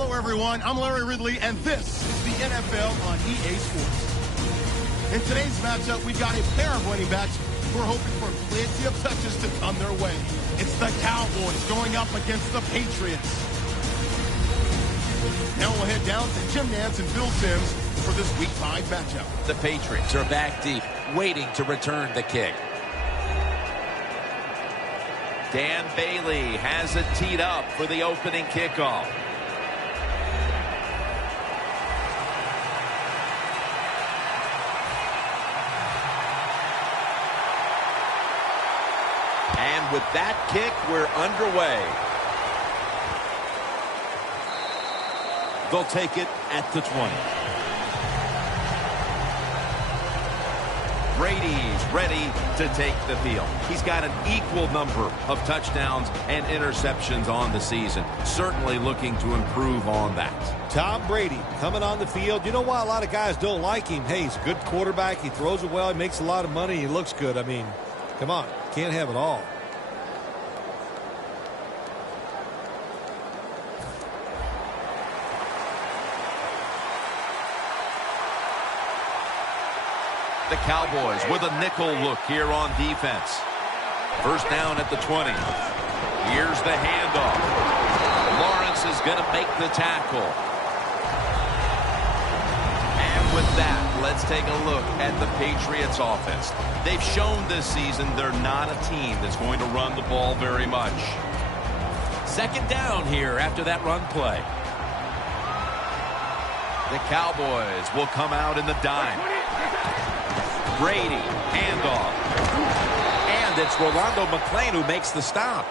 Hello, everyone. I'm Larry Ridley, and this is the NFL on EA Sports. In today's matchup, we got a pair of running backs who are hoping for plenty of touches to come their way. It's the Cowboys going up against the Patriots. Now we'll head down to Jim Nantz and Phil Simms for this Week 5 matchup. The Patriots are back deep, waiting to return the kick. Dan Bailey has it teed up for the opening kickoff. And with that kick, we're underway. They'll take it at the 20. Brady's ready to take the field. He's got an equal number of touchdowns and interceptions on the season. Certainly looking to improve on that. Tom Brady coming on the field. You know why a lot of guys don't like him? Hey, he's a good quarterback. He throws it well. He makes a lot of money. He looks good. I mean, come on. Can't have it all. The Cowboys with a nickel look here on defense. First down at the 20. Here's the handoff. Lawrence is going to make the tackle. And with that, let's take a look at the Patriots offense. They've shown this season they're not a team that's going to run the ball very much. Second down here after that run play. The Cowboys will come out in the dime. Brady, handoff. And it's Rolando McClain who makes the stop.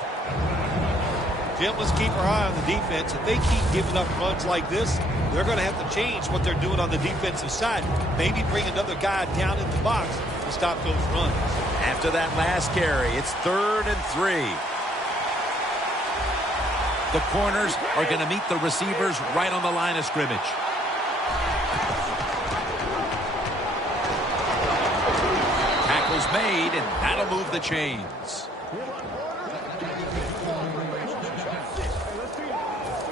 Jim, let's keep our eye on the defense. If they keep giving up runs like this, they're going to have to change what they're doing on the defensive side. Maybe bring another guy down in the box to stop those runs. After that last carry, it's 3rd and 3. The corners are going to meet the receivers right on the line of scrimmage. Made, and that'll move the chains.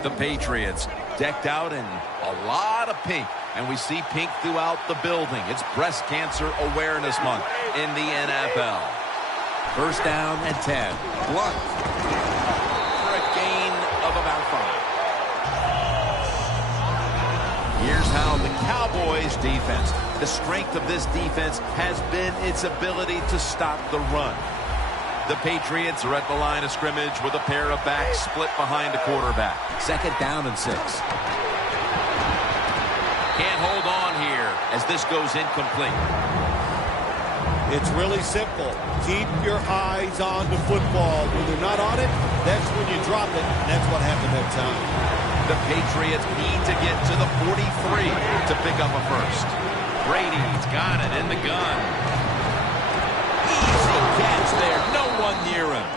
The Patriots decked out in a lot of pink, and we see pink throughout the building. It's Breast Cancer Awareness Month in the NFL. First down and 10. Blunt for a gain of about 5. Here's how the Cowboys defense. The strength of this defense has been its ability to stop the run. The Patriots are at the line of scrimmage with a pair of backs split behind a quarterback. Second down and 6. Can't hold on here as this goes incomplete. It's really simple. Keep your eyes on the football. When they're not on it, that's when you drop it, and that's what happened that time. The Patriots need to get to the 43 to pick up a first. Brady's got it in the gun. Easy catch there. No one near him.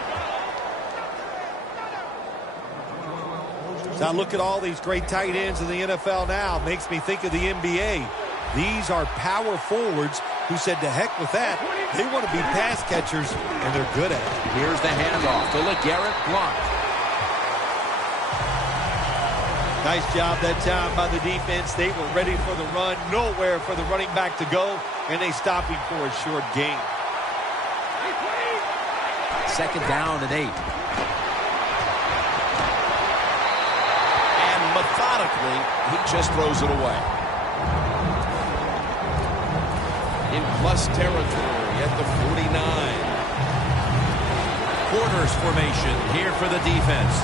Now look at all these great tight ends in the NFL now. Makes me think of the NBA. These are power forwards who said to heck with that. They want to be pass catchers, and they're good at it. Here's the handoff to LeGarrette Blount. Nice job that time by the defense. They were ready for the run. Nowhere for the running back to go. And they stop him for a short gain. Second down and 8. And methodically, he just throws it away. In plus territory at the 49. Quarters formation here for the defense.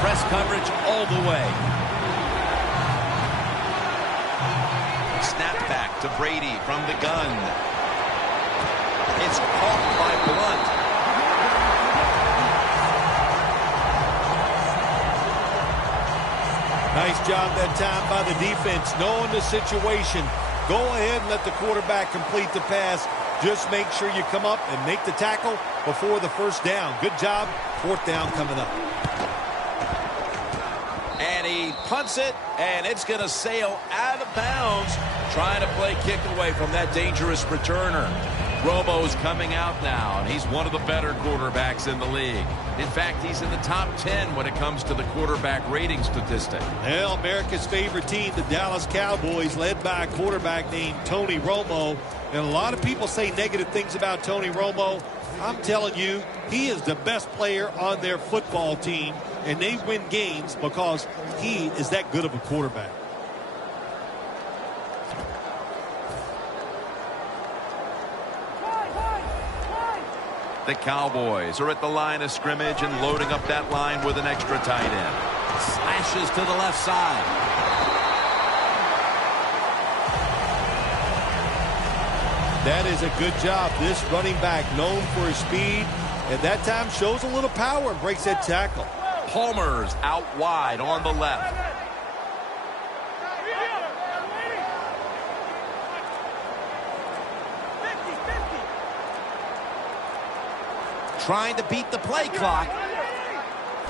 Press coverage all the way. Snap back to Brady from the gun. It's caught by Blunt. Nice job that time by the defense. Knowing the situation. Go ahead and let the quarterback complete the pass. Just make sure you come up and make the tackle before the first down. Good job. 4th down coming up. And he punts it, and it's going to sail out of bounds, trying to play kick away from that dangerous returner. Romo's coming out now, and he's one of the better quarterbacks in the league. In fact, he's in the top 10 when it comes to the quarterback rating statistic. Well, America's favorite team, the Dallas Cowboys, led by a quarterback named Tony Romo. And a lot of people say negative things about Tony Romo. I'm telling you, he is the best player on their football team, and they win games because he is that good of a quarterback. The Cowboys are at the line of scrimmage and loading up that line with an extra tight end. Slashes to the left side. That is a good job. This running back, known for his speed, and that time shows a little power and breaks that tackle. Palmer's out wide on the left. Trying to beat the play clock.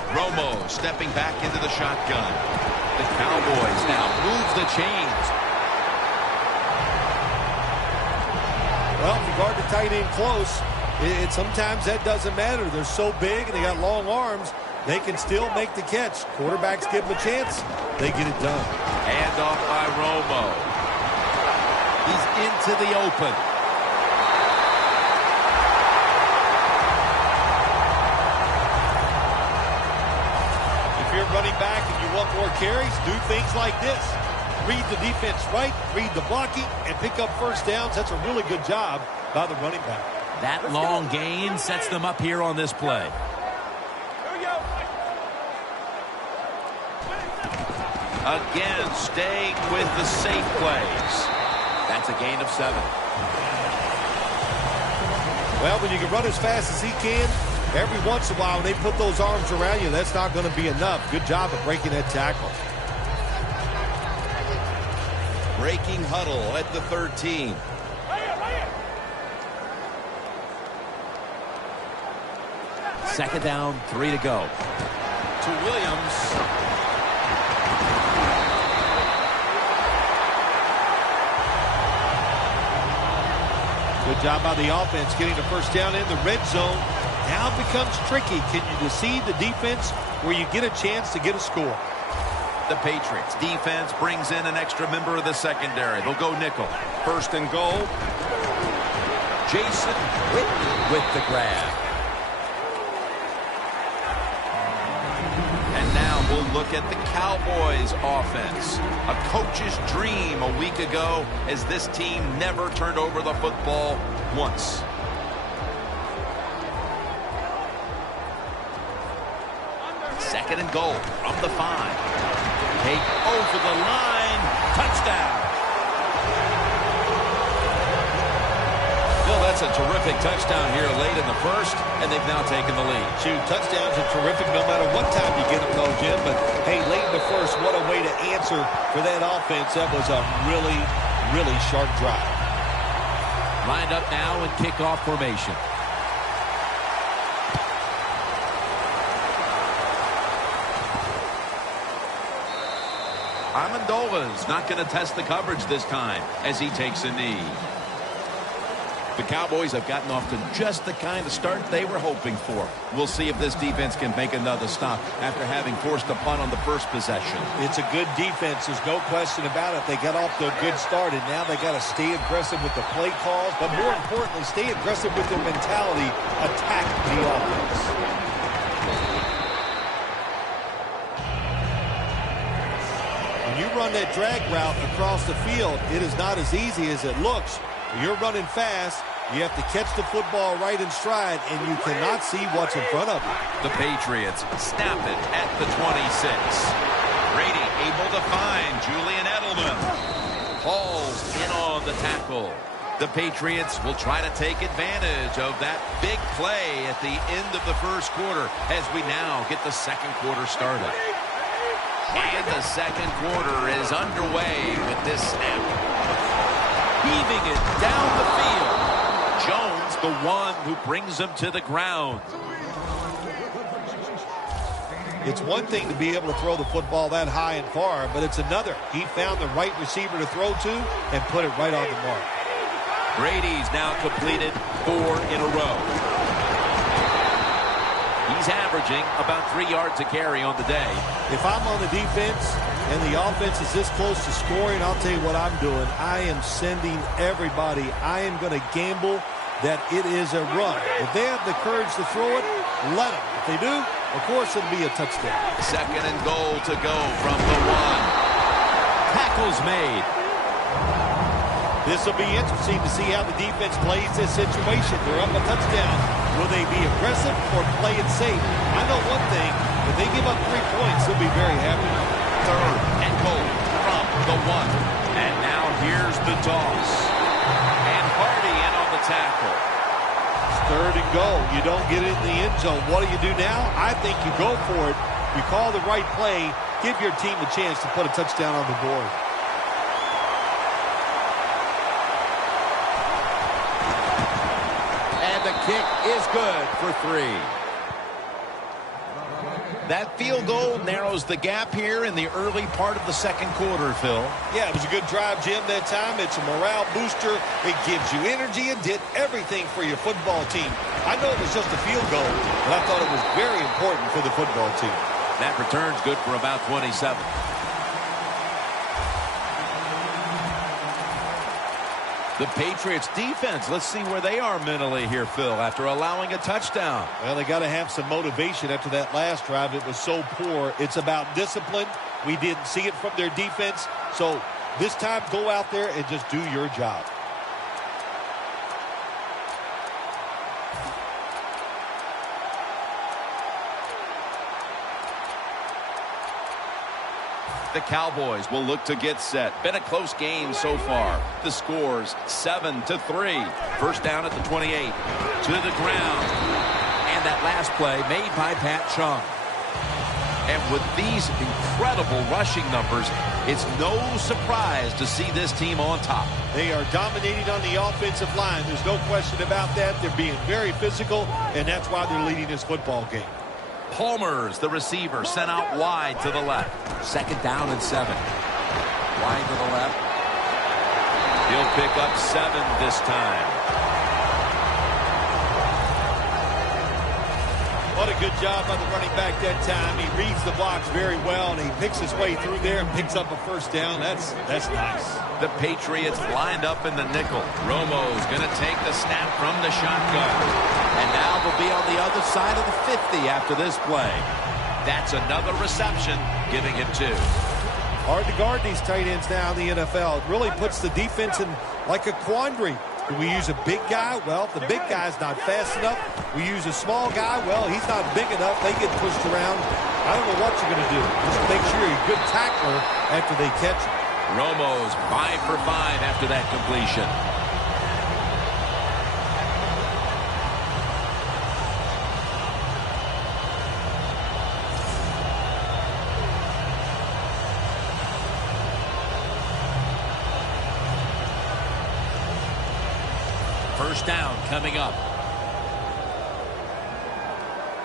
Romo stepping back into the shotgun. The Cowboys now move the chains. Well, if you guard the tight end close, sometimes that doesn't matter. They're so big and they got long arms, they can still make the catch. Quarterbacks give them a chance, they get it done. Hand off by Romo. He's into the open. Running back and you want more carries, do things like this. Read the defense right, read the blocking, and pick up first downs. That's a really good job by the running back. That long gain sets them up here on this play. Again, staying with the safe plays. That's a gain of 7. Well, when you can run as fast as he can, every once in a while, when they put those arms around you, that's not going to be enough. Good job of breaking that tackle. Breaking huddle at the 13. Second down, 3 to go. To Williams. Good job by the offense getting the first down in the red zone. Now it becomes tricky. Can you deceive the defense where you get a chance to get a score? The Patriots defense brings in an extra member of the secondary. They'll go nickel. First and goal. Jason Witten with the grab. And now we'll look at the Cowboys offense. A coach's dream a week ago as this team never turned over the football once. Second and goal from the 5. Take over the line. Touchdown. Bill, that's a terrific touchdown here late in the first, and they've now taken the lead. Shoot, touchdowns are terrific no matter what time you get them, though, Jim. But, hey, late in the first, what a way to answer for that offense. That was a really, really sharp drive. Lined up now in kickoff formation. Amendola's not going to test the coverage this time as he takes a knee. The Cowboys have gotten off to just the kind of start they were hoping for. We'll see if this defense can make another stop after having forced a punt on the first possession. It's a good defense. There's no question about it. They got off to a good start, and now they got to stay aggressive with the play calls, but more importantly, stay aggressive with their mentality, attack the offense. When you run that drag route across the field, it is not as easy as it looks. You're running fast. You have to catch the football right in stride, and you cannot see what's in front of you. The Patriots snap it at the 26. Brady able to find Julian Edelman. Falls in on the tackle. The Patriots will try to take advantage of that big play at the end of the first quarter as we now get the second quarter started. And the second quarter is underway with this snap. Heaving it down the field. Jones, the one who brings him to the ground. It's one thing to be able to throw the football that high and far, but it's another. He found the right receiver to throw to and put it right on the mark. Brady's now completed 4 in a row. He's averaging about 3 yards a carry on the day. If I'm on the defense and the offense is this close to scoring, I'll tell you what I'm doing. I am sending everybody. I am going to gamble that it is a run. If they have the courage to throw it, let them. If they do, of course it'll be a touchdown. 2nd and goal to go from the 1. Tackles made. This will be interesting to see how the defense plays this situation. They're up a touchdown. Will they be aggressive or play it safe? I know one thing. If they give up 3 points, they'll be very happy. 3rd and goal from the 1. And now here's the toss. And Hardy in on the tackle. It's 3rd and goal. You don't get it in the end zone. What do you do now? I think you go for it. You call the right play. Give your team a chance to put a touchdown on the board. The kick is good for 3. That field goal narrows the gap here in the early part of the 2nd quarter, Phil. Yeah, it was a good drive, Jim, that time. It's a morale booster. It gives you energy and did everything for your football team. I know it was just a field goal, but I thought it was very important for the football team. That return's good for about 27. The Patriots defense, let's see where they are mentally here, Phil, after allowing a touchdown. Well, they got to have some motivation after that last drive. It was so poor. It's about discipline. We didn't see it from their defense. So this time, go out there and just do your job. The Cowboys will look to get set. Been a close game so far. The score's 7-3. 1st down at the 28. To the ground. And that last play made by Pat Chung. And with these incredible rushing numbers, it's no surprise to see this team on top. They are dominating on the offensive line. There's no question about that. They're being very physical, and that's why they're leading this football game. Palmer's the receiver, sent out wide to the left. 2nd down and 7. Wide to the left. He'll pick up 7 this time. What a good job by the running back that time. He reads the blocks very well, and he picks his way through there and picks up a 1st down. That's nice. The Patriots lined up in the nickel. Romo's going to take the snap from the shotgun. And now they'll be on the other side of the 50 after this play. That's another reception, giving him 2. Hard to guard these tight ends now in the NFL. It really puts the defense in like a quandary. Do we use a big guy? Well, if the big guy's not fast enough, we use a small guy. Well, he's not big enough. They get pushed around. I don't know what you're going to do. Just make sure you're a good tackler after they catch him. Romo's 5 for 5 after that completion. First down coming up.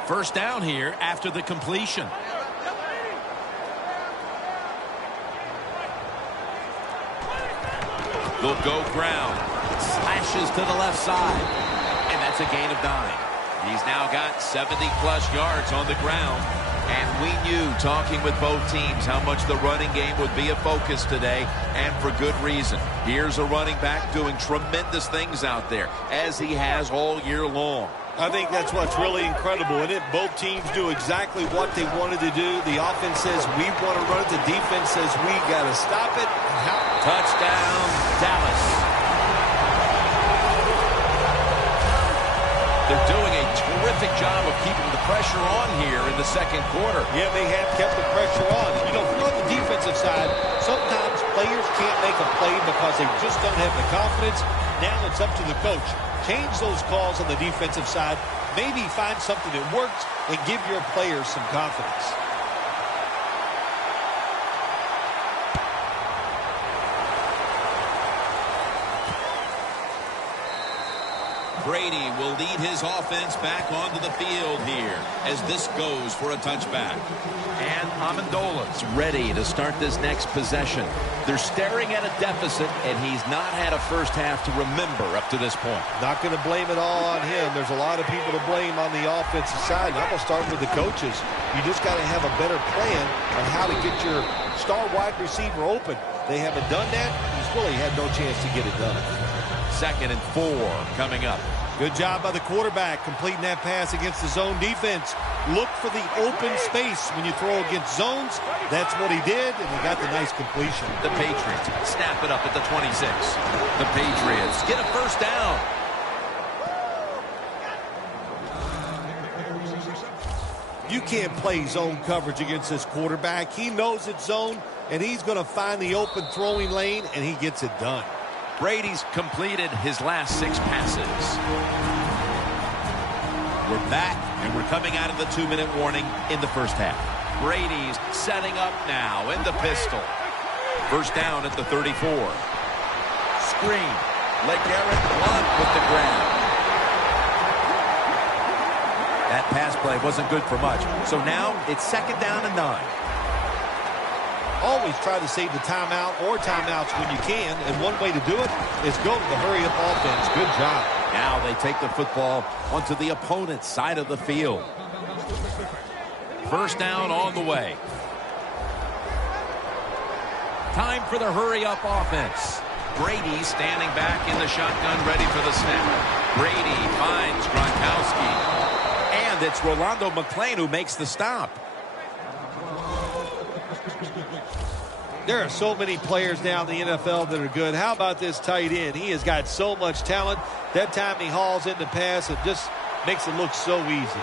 First down here after the completion. They'll go ground. Slashes to the left side. And that's a gain of 9. He's now got 70-plus yards on the ground. And we knew, talking with both teams, how much the running game would be a focus today, and for good reason. Here's a running back doing tremendous things out there, as he has all year long. I think that's what's really incredible, isn't it? Both teams do exactly what they wanted to do. The offense says we want to run it. The defense says we got to stop it. Touchdown, Dallas. They're doing a terrific job of keeping the pressure on here in the 2nd quarter. Yeah, they have kept the pressure on. You know, on the defensive side, sometimes players can't make a play because they just don't have the confidence. Now it's up to the coach. Change those calls on the defensive side. Maybe find something that works and give your players some confidence. Brady will lead his offense back onto the field here as this goes for a touchback. And Amendola's ready to start this next possession. They're staring at a deficit, and he's not had a first half to remember up to this point. Not going to blame it all on him. There's a lot of people to blame on the offensive side. And I'm going to start with the coaches. You just got to have a better plan on how to get your star wide receiver open. They haven't done that. He's really had no chance to get it done. 2nd and 4 coming up. Good job by the quarterback completing that pass against the zone defense. Look for the open space when you throw against zones. That's what he did, and he got the nice completion. The Patriots snap it up at the 26. The Patriots get a first down. You can't play zone coverage against this quarterback. He knows it's zone, and he's going to find the open throwing lane, and he gets it done. Brady's completed his last 6 passes. We're back, and we're coming out of the 2-minute warning in the first half. Brady's setting up now in the pistol. First down at the 34. Screen. LeGarrette Blount with the grab. That pass play wasn't good for much. So now it's 2nd down and 9. Always try to save the timeout or timeouts when you can, and one way to do it is go to the hurry-up offense. Good job. Now they take the football onto the opponent's side of the field. First down on the way. Time for the hurry-up offense. Brady standing back in the shotgun, ready for the snap. Brady finds Gronkowski. And it's Rolando McClain who makes the stop. There are so many players now in the NFL that are good. How about this tight end? He has got so much talent. That time he hauls in the pass, it just makes it look so easy.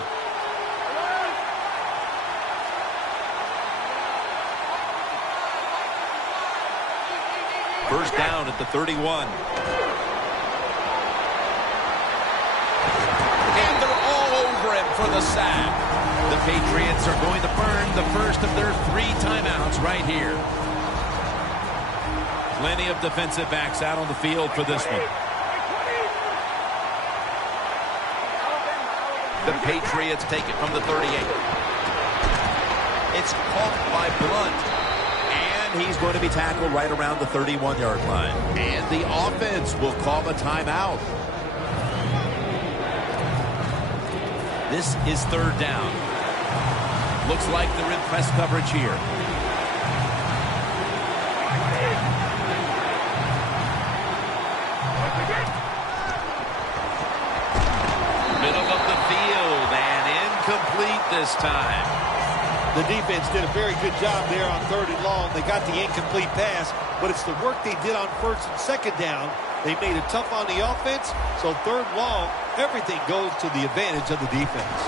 First down at the 31. And they're all over him for the sack. The Patriots are going to burn the first of their 3 timeouts right here. Plenty of defensive backs out on the field for this one. The Patriots take it from the 38. It's caught by Blount. And he's going to be tackled right around the 31-yard line. And the offense will call a timeout. This is 3rd down. Looks like they're in press coverage here. Complete this time. The defense did a very good job there on 3rd and long. They got the incomplete pass, but it's the work they did on 1st and 2nd down. They made it tough on the offense, so 3rd long, everything goes to the advantage of the defense.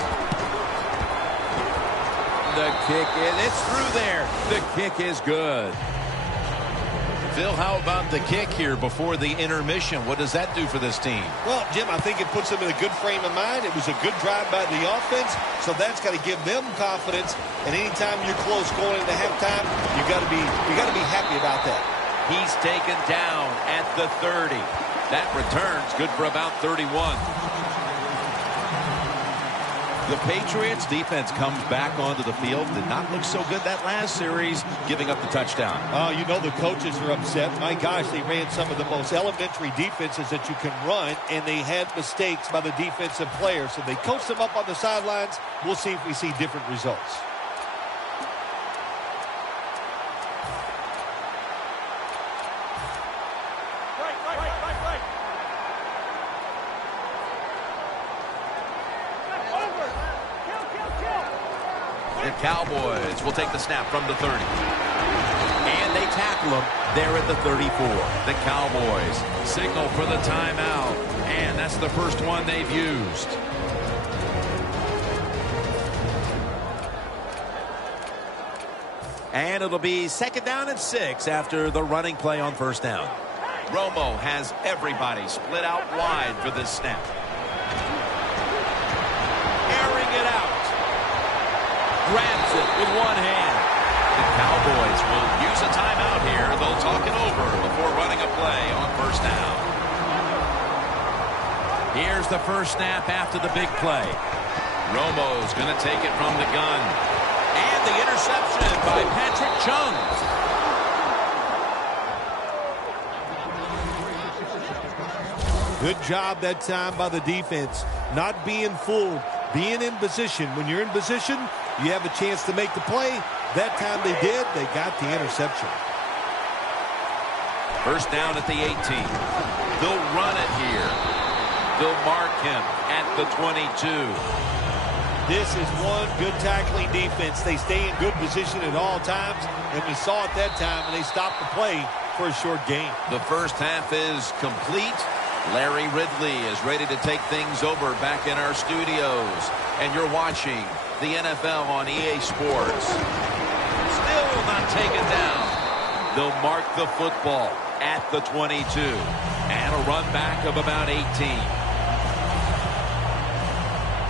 The kick it's through there. The kick is good. Phil, how about the kick here before the intermission? What does that do for this team? Well, Jim, I think it puts them in a good frame of mind. It was a good drive by the offense, so that's got to give them confidence. And anytime you're close going into halftime, you got to be happy about that. He's taken down at the 30. That return's good for about 31. The Patriots defense comes back onto the field. Did not look so good that last series, giving up the touchdown. You know the coaches are upset. My gosh, they ran some of the most elementary defenses that you can run, and they had mistakes by the defensive players. So they coached them up on the sidelines. We'll see if we see different results. The Cowboys will take the snap from the 30. And they tackle him there at the 34. The Cowboys signal for the timeout. And that's the first one they've used. And it'll be 2nd down and 6 after the running play on 1st down. Romo has everybody split out wide for this snap. Airing it out. Grabs it with one hand. The Cowboys will use a timeout here. They'll talk it over before running a play on 1st down. Here's the first snap after the big play. Romo's going to take it from the gun. And the interception by Patrick Chung. Good job that time by the defense. Not being fooled, being in position. When you're in position, you have a chance to make the play. That time they did. They got the interception. First down at the 18. They'll run it here. They'll mark him at the 22. This is one good tackling defense. They stay in good position at all times, and we saw it that time, and they stopped the play for a short gain. The first half is complete. Larry Ridley is ready to take things over back in our studios. And you're watching the NFL on EA Sports. Still not taken down. They'll mark the football at the 22. And a run back of about 18.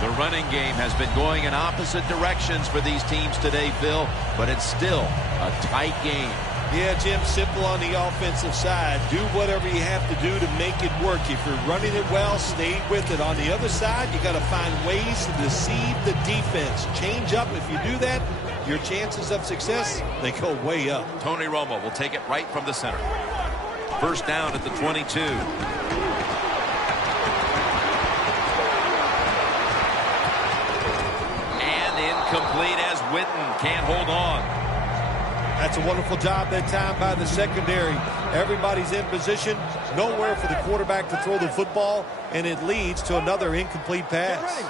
The running game has been going in opposite directions for these teams today, Phil, but it's still a tight game. Yeah, Jim, simple on the offensive side. Do whatever you have to do to make it work. If you're running it well, stay with it. On the other side, you got to find ways to deceive the defense. Change up. If you do that, your chances of success, they go way up. Tony Romo will take it right from the center. First down at the 22. And incomplete as Witten can't hold on. That's a wonderful job that time by the secondary. Everybody's in position. Nowhere for the quarterback to throw the football, and it leads to another incomplete pass.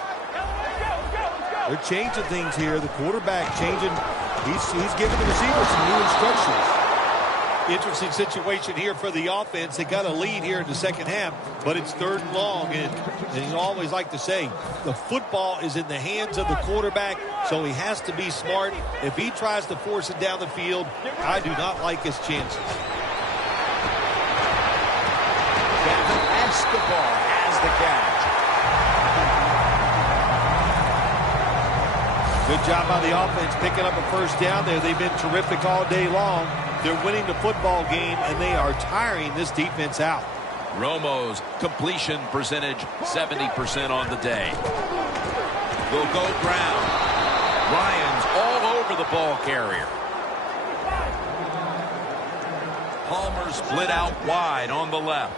They're changing things here. The quarterback changing. He's giving the receiver some new instructions. Interesting situation here for the offense. They got a lead here in the second half, but it's third and long, and you always like to say the football is in the hands of the quarterback, so he has to be smart. If he tries to force it down the field, I do not like his chances. Escobar has the catch. Good job by the offense picking up a first down there. They've been terrific all day long. They're winning the football game, and they are tiring this defense out. Romo's completion percentage, 70% on the day. They'll go ground. Ryan's all over the ball carrier. Palmer split out wide on the left.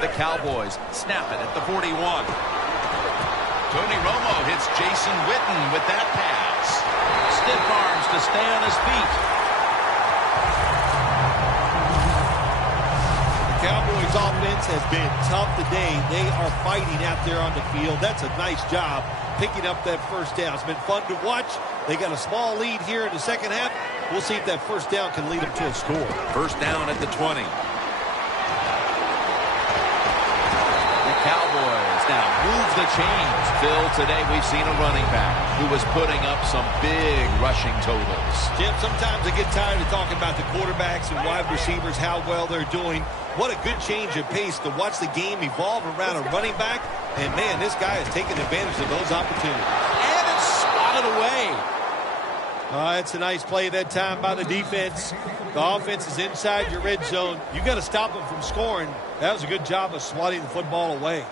The Cowboys snap it at the 41. Tony Romo hits Jason Witten with that pass. Stiff arms to stay on his feet. Cowboys offense has been tough today. They are fighting out there on the field. That's a nice job picking up that first down. It's been fun to watch. They got a small lead here in the second half. We'll see if that first down can lead them to a score. First down at the 20. The Cowboys now move the chains. Phil, today we've seen a running back who was putting up some big rushing totals. Jim, sometimes I get tired of talking about the quarterbacks and wide receivers, how well they're doing. What a good change of pace to watch the game evolve around a running back. And, man, this guy is taking advantage of those opportunities. And it's swatted away. It's a nice play that time by the defense. The offense is inside your red zone. You got to stop them from scoring. That was a good job of swatting the football away.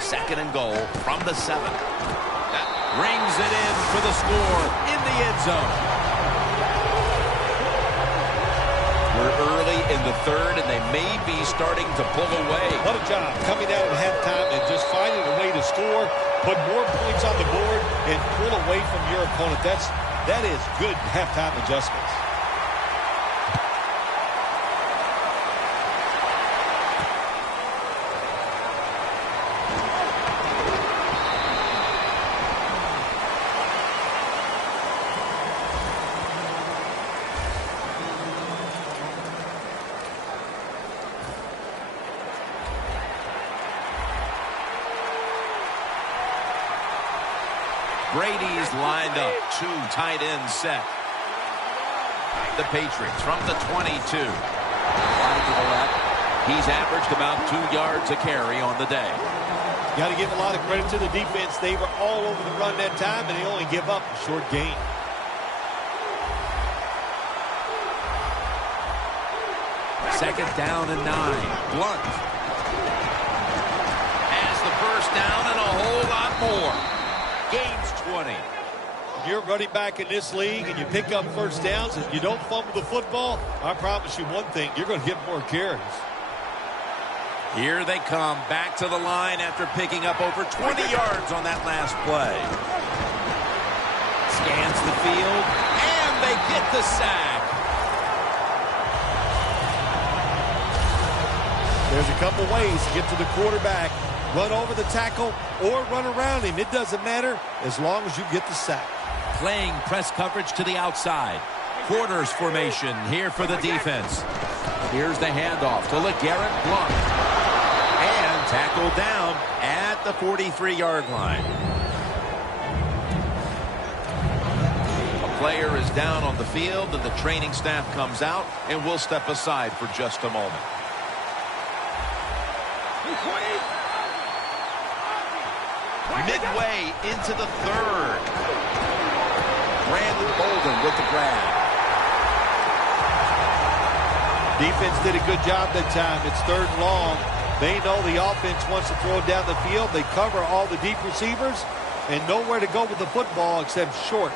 Second and goal from the 7. That rings it in for the score in the end zone. We're early in the third, and they may be starting to pull away. What a job coming out at halftime and just finding a way to score, put more points on the board, and pull away from your opponent. That is good halftime adjustments. Brady's lined up, 2 tight ends set. The Patriots from the 22. Wide to the left. He's averaged about 2 yards a carry on the day. Got to give a lot of credit to the defense. They were all over the run that time, and they only give up a short gain. Second down and 9. Blunt. As the gains 20. You're running back in this league and you pick up first downs and you don't fumble the football, I promise you one thing, you're going to get more carries. Here they come back to the line after picking up over 20 yards on that last play. Scans the field, and they get the sack. There's a couple ways to get to the quarterback. Run over the tackle or run around him. It doesn't matter as long as you get the sack. Playing press coverage to the outside. Quarters formation here for the defense. Here's the handoff to LeGarrette Blount. And tackled down at the 43-yard line. A player is down on the field, and the training staff comes out, and will step aside for just a moment. Midway into the third. Brandon Bolden with the grab. Defense did a good job that time. It's 3rd and long. They know the offense wants to throw it down the field. They cover all the deep receivers and nowhere to go with the football except short.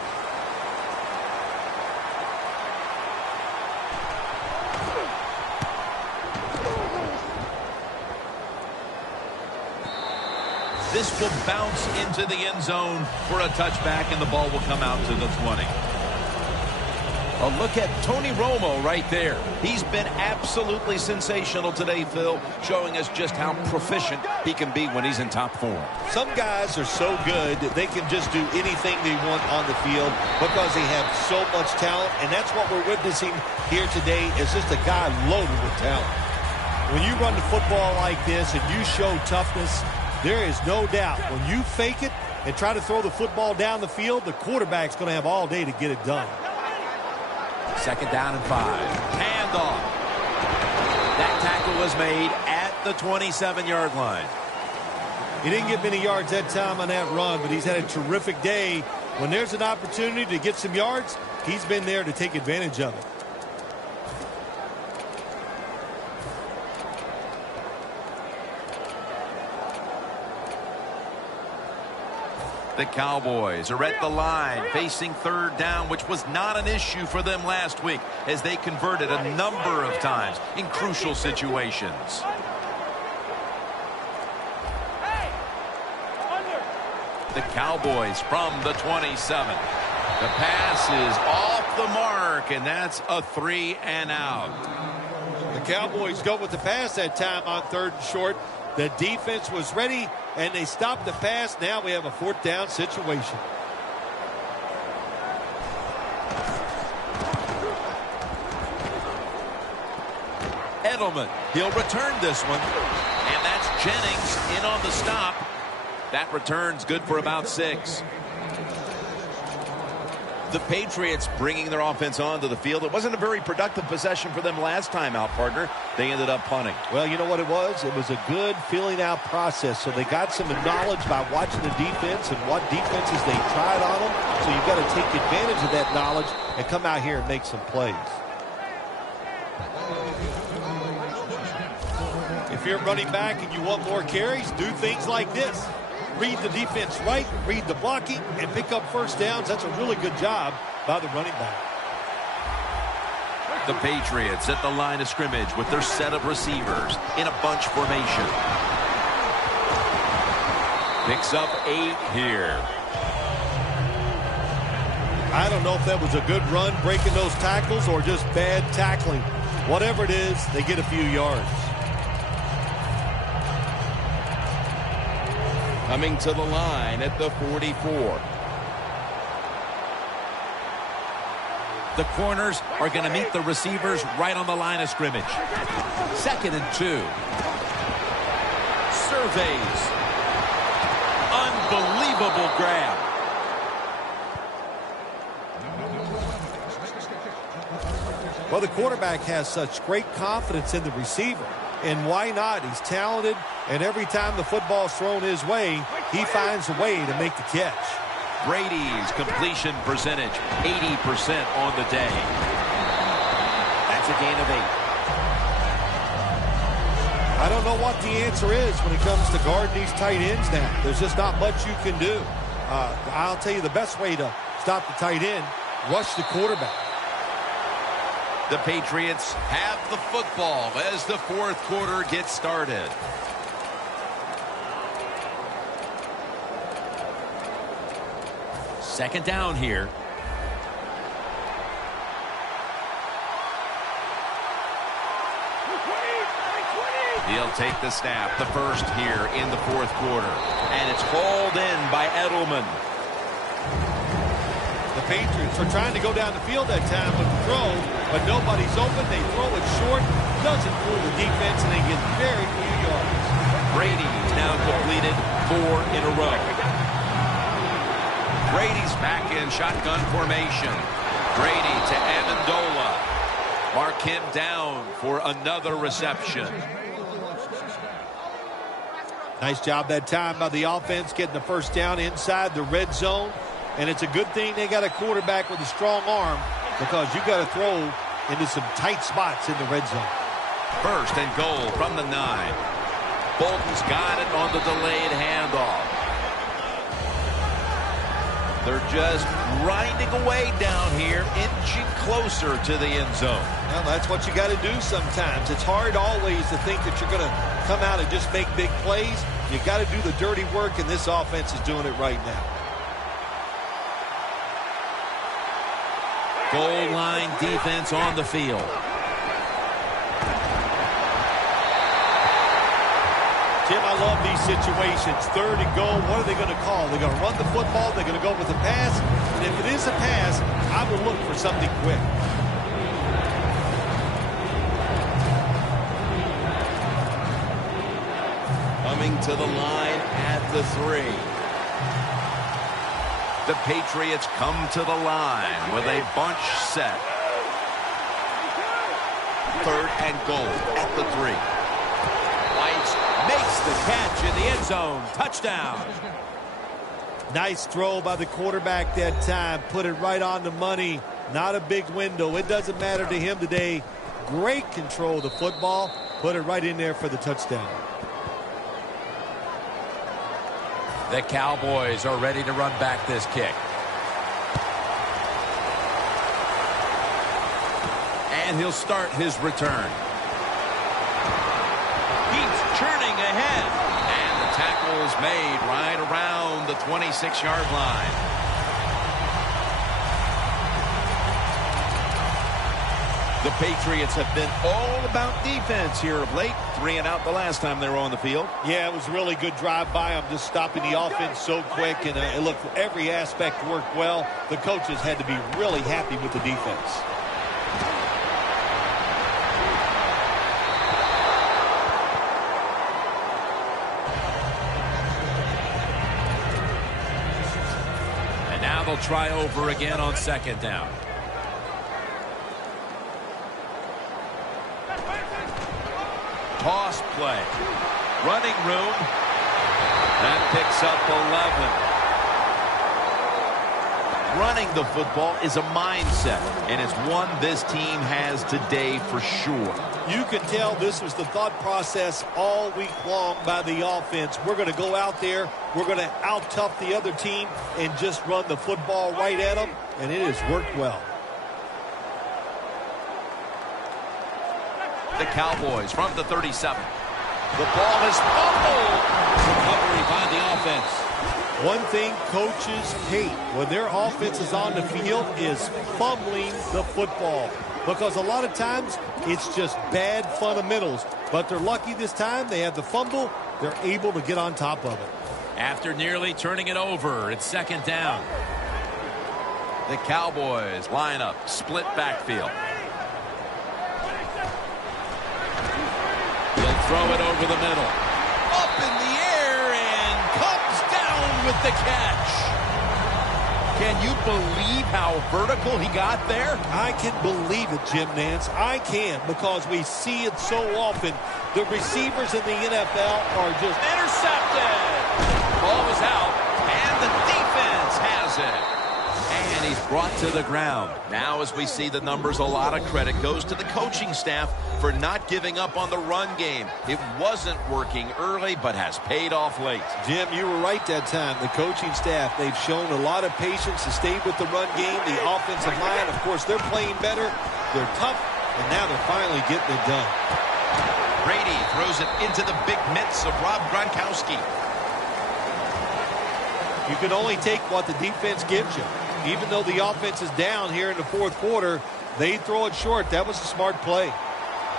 This will bounce into the end zone for a touchback, and the ball will come out to the 20. A look at Tony Romo right there. He's been absolutely sensational today, Phil, showing us just how proficient he can be when he's in top form. Some guys are so good that they can just do anything they want on the field because they have so much talent, and that's what we're witnessing here today is just a guy loaded with talent. When you run the football like this and you show toughness, there is no doubt when you fake it and try to throw the football down the field, the quarterback's going to have all day to get it done. 2nd down and 5. Handoff. That tackle was made at the 27-yard line. He didn't get many yards that time on that run, but he's had a terrific day. When there's an opportunity to get some yards, he's been there to take advantage of it. The Cowboys are at the line facing 3rd down, which was not an issue for them last week as they converted a number of times in crucial situations. The Cowboys from the 27. The pass is off the mark, and that's a 3 and out. The Cowboys go with the pass that time on 3rd and short. The defense was ready, and they stopped the pass. Now we have a 4th down situation. Edelman, he'll return this one. And that's Jennings in on the stop. That return's good for about 6. The Patriots bringing their offense onto the field. It wasn't a very productive possession for them last time out, partner. They ended up punting. Well, you know what it was? It was a good filling out process. So they got some knowledge by watching the defense and what defenses they tried on them. So you've got to take advantage of that knowledge and come out here and make some plays. If you're running back and you want more carries, do things like this. Read the defense right, read the blocking, and pick up first downs. That's a really good job by the running back. The Patriots at the line of scrimmage with their set of receivers in a bunch formation. Picks up 8 here. I don't know if that was a good run breaking those tackles or just bad tackling. Whatever it is, they get a few yards. Coming to the line at the 44. The corners are going to meet the receivers right on the line of scrimmage. 2nd and 2. Surveys. Unbelievable grab. Well, the quarterback has such great confidence in the receiver. And why not? He's talented, and every time the football's thrown his way, he finds a way to make the catch. Brady's completion percentage, 80% on the day. That's a gain of 8. I don't know what the answer is when it comes to guarding these tight ends now. There's just not much you can do. I'll tell you the best way to stop the tight end, rush the quarterback. The Patriots have the football as the fourth quarter gets started. Second down here. He'll take the snap, the first here in the fourth quarter. And it's hauled in by Edelman. The Patriots are trying to go down the field that time with the throw, but nobody's open. They throw it short, doesn't fool the defense, and they get very few yards. Brady's now completed 4 in a row. Brady's back in shotgun formation. Brady to Amendola. Mark him down for another reception. Nice job that time by the offense getting the first down inside the red zone. And it's a good thing they got a quarterback with a strong arm, because you got to throw into some tight spots in the red zone. First and goal from the 9. Bolton's got it on the delayed handoff. They're just grinding away down here, inching closer to the end zone. Well, that's what you got to do sometimes. It's hard always to think that you're going to come out and just make big plays. You got to do the dirty work, and this offense is doing it right now. Goal line defense on the field. Jim, I love these situations. Third and goal, what are they going to call? They're going to run the football, they're going to go with a pass, and if it is a pass, I will look for something quick. Coming to the line at the 3. The Patriots come to the line with a bunch set. Third and goal at the 3. White makes the catch in the end zone. Touchdown. Nice throw by the quarterback that time. Put it right on the money. Not a big window. It doesn't matter to him today. Great control of the football. Put it right in there for the touchdown. The Cowboys are ready to run back this kick. And he'll start his return. Keeps churning ahead. And the tackle is made right around the 26-yard line. The Patriots have been all about defense here of late. 3 and out the last time they were on the field. Yeah, it was a really good drive by them, just stopping the offense so quick. And it looked, every aspect worked well. The coaches had to be really happy with the defense. And now they'll try over again on second down. Toss play. Running room. That picks up 11. Running the football is a mindset, and it's one this team has today for sure. You can tell this was the thought process all week long by the offense. We're going to go out there. We're going to out-tough the other team and just run the football right at them, and it has worked well. The Cowboys from the 37. The ball is fumbled. Recovery by the offense. One thing coaches hate when their offense is on the field is fumbling the football, because a lot of times it's just bad fundamentals. But they're lucky this time. They have the fumble. They're able to get on top of it. After nearly turning it over, it's second down. The Cowboys line up, split backfield. Throw it over the middle. Up in the air and comes down with the catch. Can you believe how vertical he got there? I can believe it, Jim Nance. I can, because we see it so often. The receivers in the NFL are just intercepted. Ball is out, and the defense has it. And he's brought to the ground. Now as we see the numbers, a lot of credit goes to the coaching staff for not giving up on the run game. It wasn't working early, but has paid off late. Jim, you were right that time. The coaching staff, they've shown a lot of patience to stay with the run game. The offensive line, of course, they're playing better. They're tough, and now they're finally getting it done. Brady throws it into the big mitts of Rob Gronkowski. You can only take what the defense gives you. Even though the offense is down here in the fourth quarter, they throw it short. That was a smart play.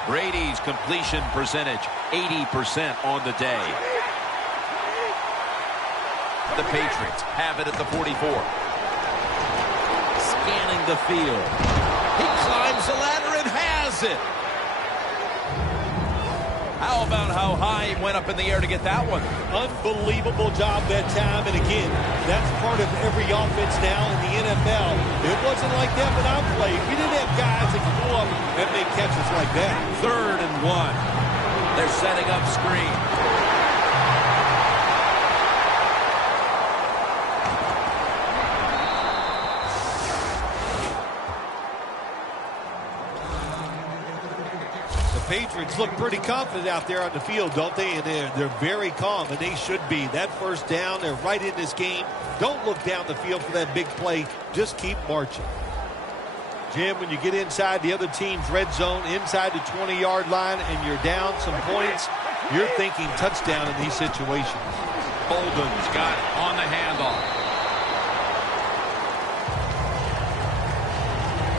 Brady's completion percentage, 80% on the day. The Patriots have it at the 44. Scanning the field. He climbs the ladder and has it. How about how high he went up in the air to get that one? Unbelievable job that time. And again, that's part of every offense now in the NFL. It wasn't like that when I played. We didn't have guys that could go up and make catches like that. 3rd and 1. They're setting up screen. Patriots look pretty confident out there on the field, don't they? And they're very calm, and they should be. That first down, they're right in this game. Don't look down the field for that big play. Just keep marching. Jim, when you get inside the other team's red zone, inside the 20-yard line, and you're down some points, you're thinking touchdown in these situations. Bolden's got it on the handoff.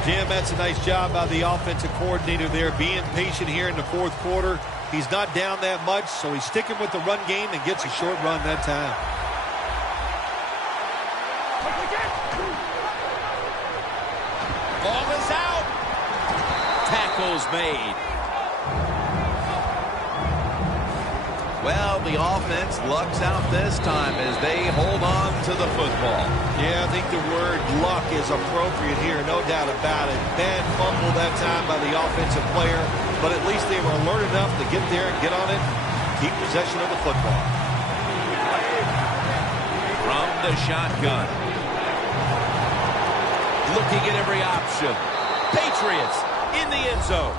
Jim, that's a nice job by the offensive coordinator there, being patient here in the fourth quarter. He's not down that much, so he's sticking with the run game and gets a short run that time. Ball is out. Tackles made. Well, the offense lucks out this time as they hold on to the football. Yeah, I think the word luck is appropriate here, no doubt about it. Bad fumble that time by the offensive player, but at least they were alert enough to get there and get on it, keep possession of the football. From the shotgun. Looking at every option. Patriots in the end zone.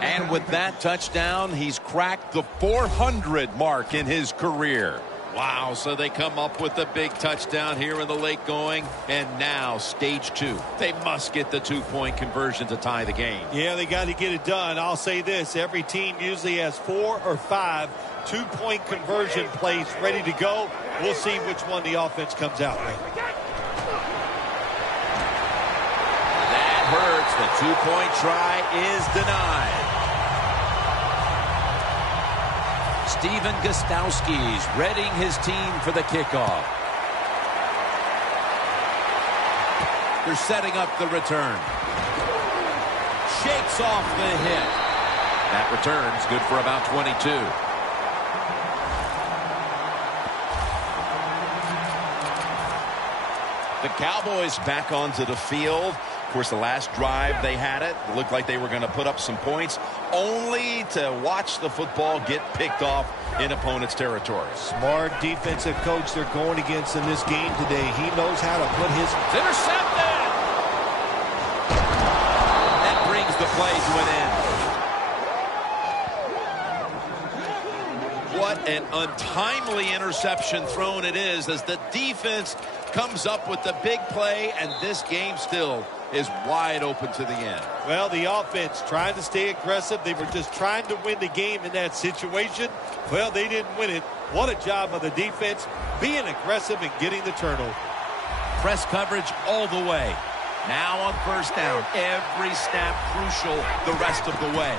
And with that touchdown, he's cracked the 400 mark in his career. Wow, so they come up with a big touchdown here in the late going, and now stage 2. They must get the 2-point conversion to tie the game. Yeah, they got to get it done. I'll say this, every team usually has 4 or 5 2-point conversion plays ready to go. We'll see which one the offense comes out with. That hurts. The 2-point try is denied. Steven Gostowski's readying his team for the kickoff. They're setting up the return. Shakes off the hit. That return's good for about 22. The Cowboys back onto the field. Of course, the last drive they had it looked like they were going to put up some points, only to watch the football get picked off in opponent's territory. Smart defensive coach they're going against in this game today. He knows how to put his... It's intercepted! That brings the play to an end. What an untimely interception thrown it is as the defense comes up with the big play, and this game still is wide open to the end. Well, the offense trying to stay aggressive. They were just trying to win the game in that situation. Well, they didn't win it. What a job of the defense being aggressive and getting the turnover. Press coverage all the way. Now on first down, every snap crucial the rest of the way.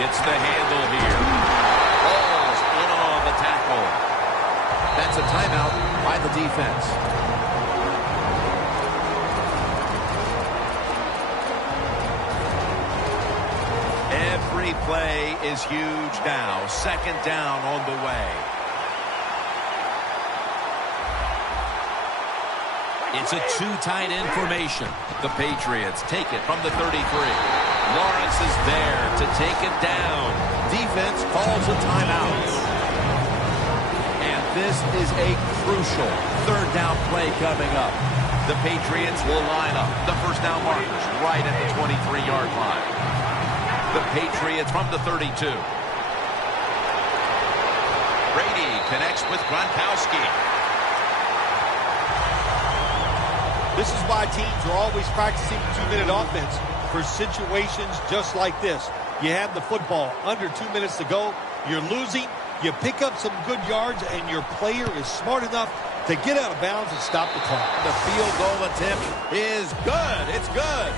Gets the handle here. Falls in on the tackle. That's a timeout by the defense. Every play is huge now. Second down on the way. It's a two-tight end formation. The Patriots take it from the 33. Lawrence is there to take it down. Defense calls a timeout. And this is a crucial third down play coming up. The Patriots will line up. The first down markers right at the 23-yard line. The Patriots from the 32. Brady connects with Gronkowski. This is why teams are always practicing 2-minute offense for situations just like this. You have the football under 2 minutes to go. You're losing. You pick up some good yards, and your player is smart enough to get out of bounds and stop the clock. The field goal attempt is good. It's good.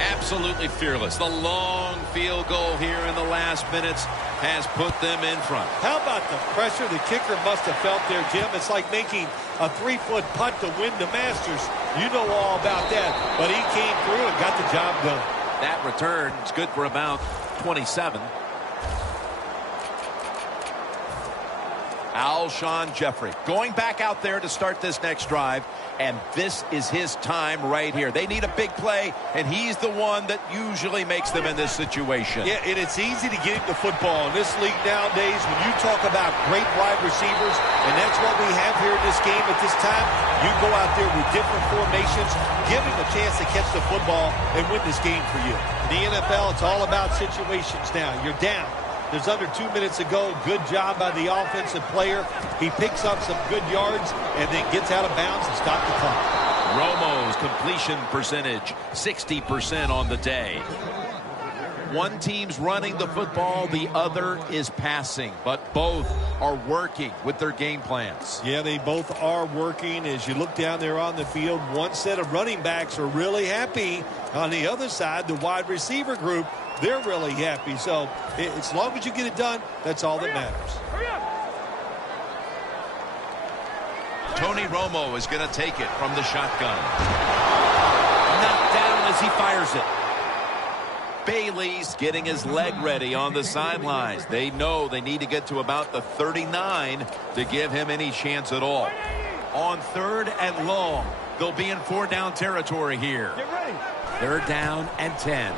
Absolutely fearless. The long field goal here in the last minutes has put them in front. How about the pressure the kicker must have felt there, Jim? It's like making a 3-foot putt to win the Masters. You know all about that, but he came through and got the job done. That return is good for about 27. Alshon Jeffrey going back out there to start this next drive, and this is his time right here. They need a big play, and he's the one that usually makes them in this situation. Yeah, and it's easy to get him the football in this league nowadays when you talk about great wide receivers, and that's what we have here in this game at this time. You go out there with different formations, give him a chance to catch the football and win this game for you. In the NFL, it's all about situations now. You're down. There's under 2 minutes to go. Good job by the offensive player. He picks up some good yards and then gets out of bounds and stops the clock. Romo's completion percentage, 60% on the day. One team's running the football, the other is passing, but both are working with their game plans. Yeah, they both are working. As you look down there on the field, one set of running backs are really happy. On the other side, the wide receiver group, they're really happy. So as long as you get it done, that's all that matters. Tony Romo is going to take it from the shotgun. Knocked down as he fires it. Bailey's getting his leg ready on the sidelines. They know they need to get to about the 39 to give him any chance at all. On 3rd and long, they'll be in 4-down territory here. 3rd down and 10.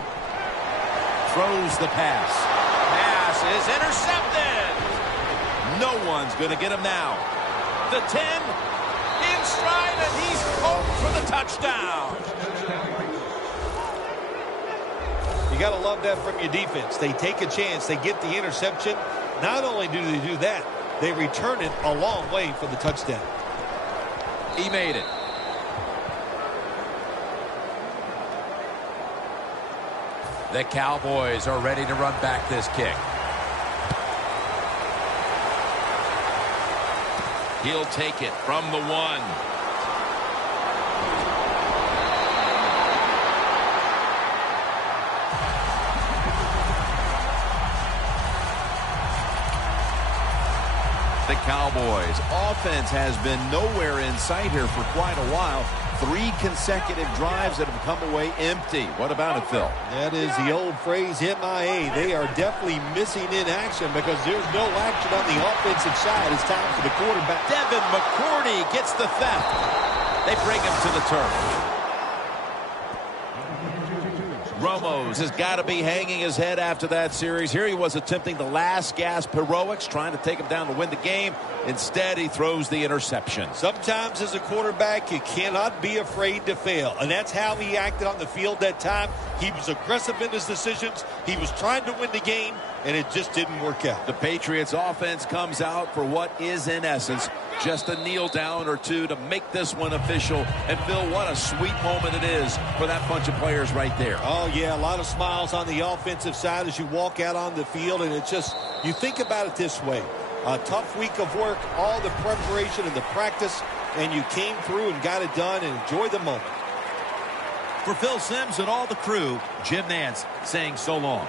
Throws the pass. Pass is intercepted. No one's going to get him now. The 10 in stride, and he's home for the touchdown. You got to love that from your defense. They take a chance. They get the interception. Not only do they do that, they return it a long way for the touchdown. He made it. The Cowboys are ready to run back this kick. He'll take it from the 1. The Cowboys' offense has been nowhere in sight here for quite a while. 3 consecutive drives that have come away empty. What about it, Phil? That is the old phrase, MIA. They are definitely missing in action because there's no action on the offensive side. It's time for the quarterback. Devin McCourty gets the theft. They bring him to the turf. Romo's has got to be hanging his head after that series. Here he was attempting the last gasp heroics, trying to take him down to win the game. Instead, he throws the interception. Sometimes as a quarterback, you cannot be afraid to fail. And that's how he acted on the field that time. He was aggressive in his decisions. He was trying to win the game, and it just didn't work out. The Patriots offense comes out for what is, in essence, just a kneel down or two to make this one official. And Phil, what a sweet moment it is for that bunch of players right there. Oh, yeah, a lot of smiles on the offensive side as you walk out on the field. And it's just, you think about it this way. A tough week of work, all the preparation and the practice, and you came through and got it done and enjoy the moment. For Phil Simms and all the crew, Jim Nantz saying so long.